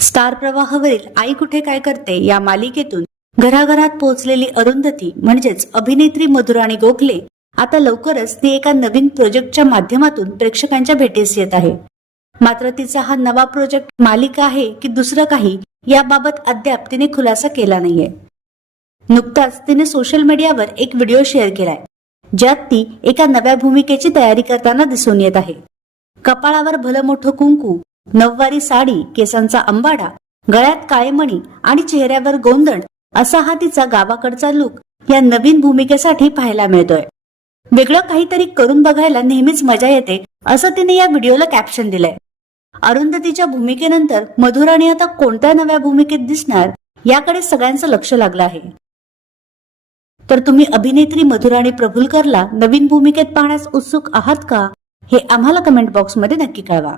Star प्रवाहावरील आई कुठे काय करते या मालिकेतून घराघरात पोहोचलेली अरुंधती म्हणजेच अभिनेत्री मधुराणी गोखले आता लवकरच ती एका नवीन प्रोजेक्टच्या माध्यमातून प्रेक्षकांच्या भेटीस येत आहे. मात्र तिचा हा नवा प्रोजेक्ट मालिका आहे की दुसरं काही याबाबत अद्याप तिने खुलासा केला नाहीये. नुकताच तिने सोशल मीडियावर एक व्हिडिओ शेअर केलाय, ज्यात ती एका नव्या भूमिकेची तयारी करताना दिसून येत आहे. कपाळावर भलं मोठं कुंकू, नऊवारी साडी, केसांचा अंबाडा, गळ्यात काळे मणी आणि चेहऱ्यावर गोंधळ असा हा तिचा गावाकडचा लुक या नवीन भूमिकेसाठी पाहायला मिळतोय. वेगळं काहीतरी करून बघायला नेहमीच मजा येते असं तिने या व्हिडिओला कॅप्शन दिलंय. अरुंधतीच्या भूमिकेनंतर मधुराणी आता कोणत्या नव्या भूमिकेत दिसणार याकडे सगळ्यांचं लक्ष लागलं आहे. तर तुम्ही अभिनेत्री मधुराणी प्रभुलकरला नवीन भूमिकेत पाहण्यास उत्सुक आहात का? हे आम्हाला कमेंट बॉक्समध्ये नक्की कळवा.